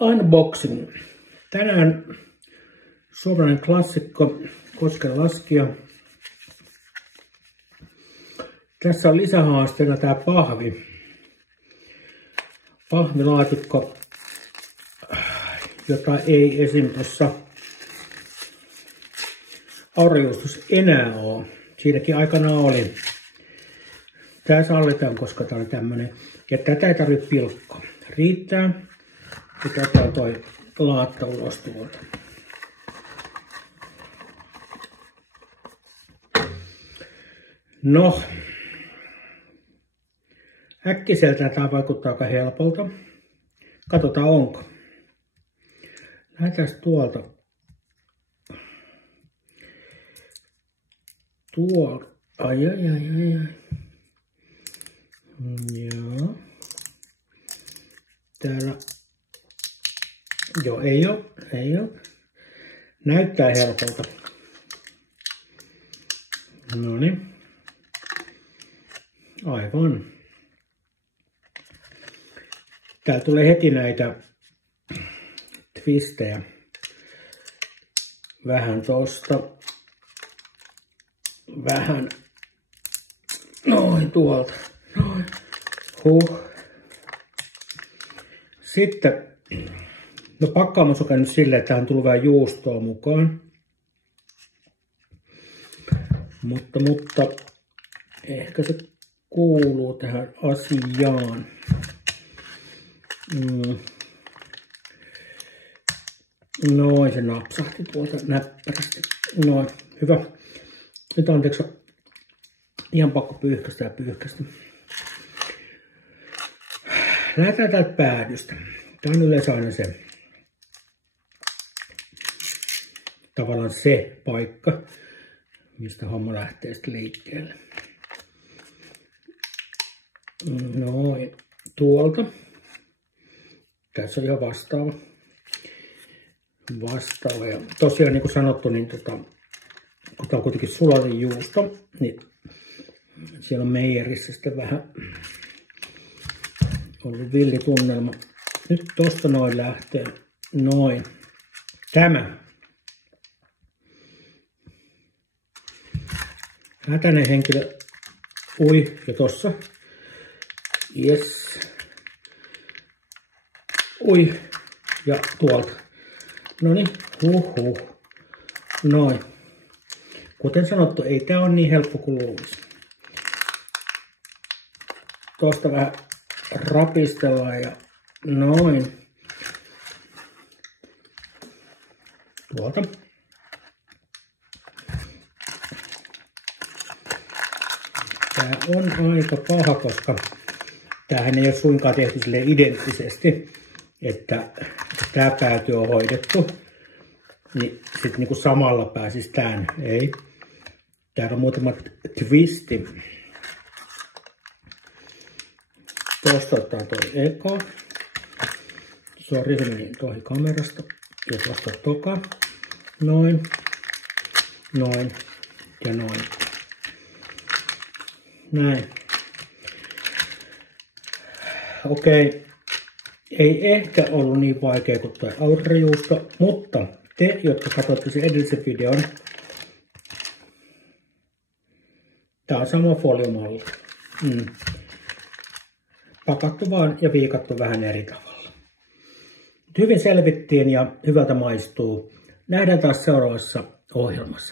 Unboxing. Tänään suomalainen klassikko koskenlaskija. Tässä on lisähaasteena tämä pahvilaatikko, jota ei esim. Tuossa aurajuustossa enää ole. Siinäkin aikanaan oli. Tämä sallitaan, koska tämä on tämmöinen. Ja tätä ei tarvitse pilkkoa. Riittää. Ja tätä on toi laatta ulos tuolta. No. Äkkiseltään tämä vaikuttaa aika helpolta. Katsotaan onko. Lähdetään tuolta. Tuolta. Ai. Joo. Täällä. Joo, ei oo. Näyttää helpolta. Noniin. Aivan. Täällä tulee heti näitä twistejä. Vähän tosta. Vähän. Noin tuolta. Noin. Sitten. No pakkaamus on käynyt silleen, että tähän tullut vähän juustoa mukaan. Mutta ehkä se kuuluu tähän asiaan. Noin, se napsahti tuolta näppärästi. Noin, hyvä. Nyt anteeksi, ihan pakko pyyhkäistä. Lähdetään täältä päädystä. Tämä on yleensä aina se, tavallaan se paikka, mistä homma lähtee sitten liikkeelle. Noin, tuolta. Tässä on ihan vastaava. Ja tosiaan niin kuin sanottu, niin kun tämä on kuitenkin sulatin juusto, niin siellä on meijerissä sitten vähän ollut villitunnelma. Nyt tosta noin lähtee. Noin. Tämä. Hätäinen henkilö. Ui, ja tossa. Yes. Ui. Ja tuolta. Noniin. Noin. Kuten sanottu, ei tää ole niin helppo kuin luulisi. Tosta vähän rapistellaan ja noin. Tuolta. Tää on aika paha, koska tämähän ei ole suinkaan tehty silleen identtisesti, että tää pääty on hoidettu, niin sit niinku samalla pääsis tän. Ei. Täällä on muutama twisti. Tuosta ottaa toi eka. Sori, se meni tuohon kamerasta. Ja tuosta toka. Noin. Noin. Ja noin. Näin. Okei. Ei ehkä ollut niin vaikea kuin tuo aurajuusto, mutta te, jotka katsotte sen edellisen videon, tää on sama foliomalli. Pakattu vaan ja viikattu vähän eri tavalla. Hyvin selvittiin ja hyvältä maistuu. Nähdään taas seuraavassa ohjelmassa.